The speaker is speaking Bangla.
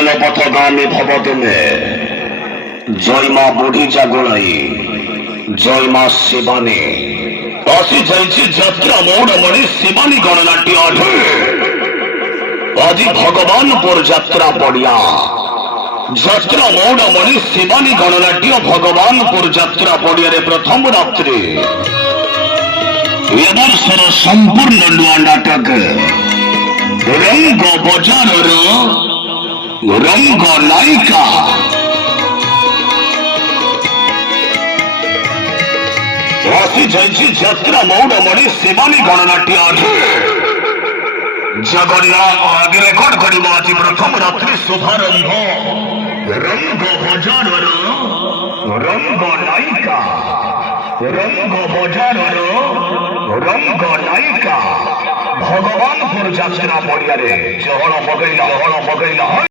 জনপথগামী ভবতমে জয় মা বুড়ি জাগলাই জয় মা শিবানী আসি যাইছি যাত্রা মৌড়মণি শিবানী গণনাট্য আঠে আজি ভগবানপুর যাত্রা পড়িয়া যাত্রা মৌড়মণি শিবানী গণনাট্য ভগবানপুর যাত্রা পড়িয়ারে প্রথম রাত্রে এবর্ষর সম্পূর্ণ নূଆ নাটক রঙ্গ বজারর রঙ্গ নায়িকা আসি যাইছি যাত্রা মৌড়মণি শিবানী গণনাট্য আঠে জগন্নাথ আগে রেকর্ড করিব আজি প্রথম রাত্রি শুভারম্ভ রঙ্গ বজারর রঙ্গ নায়িকা রঙ্গ বজারর রঙ্গ নায়িকা ভগবানপুর যাত্রা পড়িয়ারে চহল পকাইলা